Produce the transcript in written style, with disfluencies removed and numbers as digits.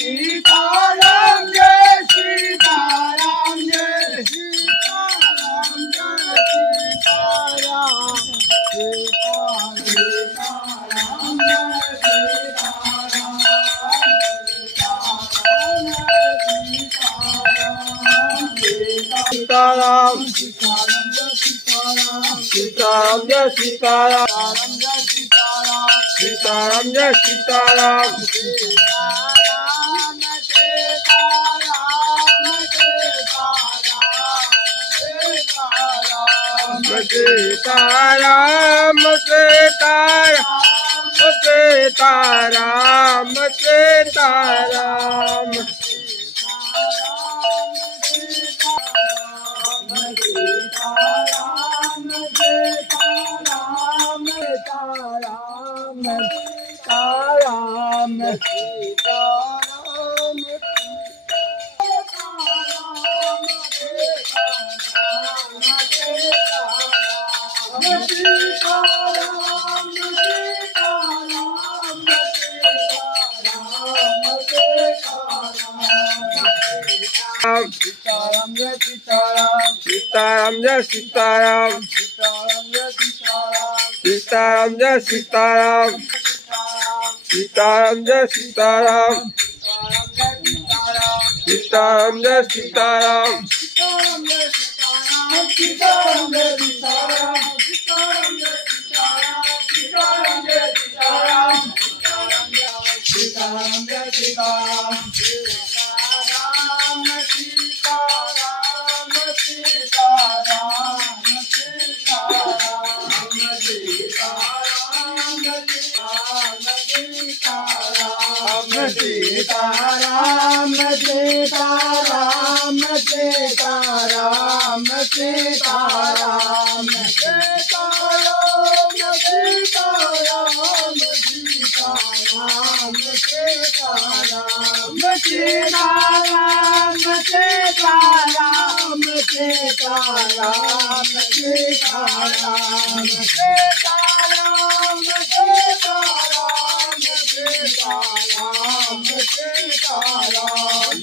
Sitaram Jai Sitaram Jai Sitaram Jai Sitaram Sitaram Jai Sitaram Sitaram Jai Sitaram Sitaram Jai Sitaram Sitaram Sitaram Sitaram Sitaram Sitaram Jai Sitaram Sitaram Jai Sitaram Sitaram Jai Sitaram Sitaram Jai Sitaram Sitaram Jai Sitaram Sitaram Sitaram Sitaram Sitaram Sitaram Sitaram Sitaram Sitaram Sitaram Sitaram Sitaram Sitaram Sitaram Sitaram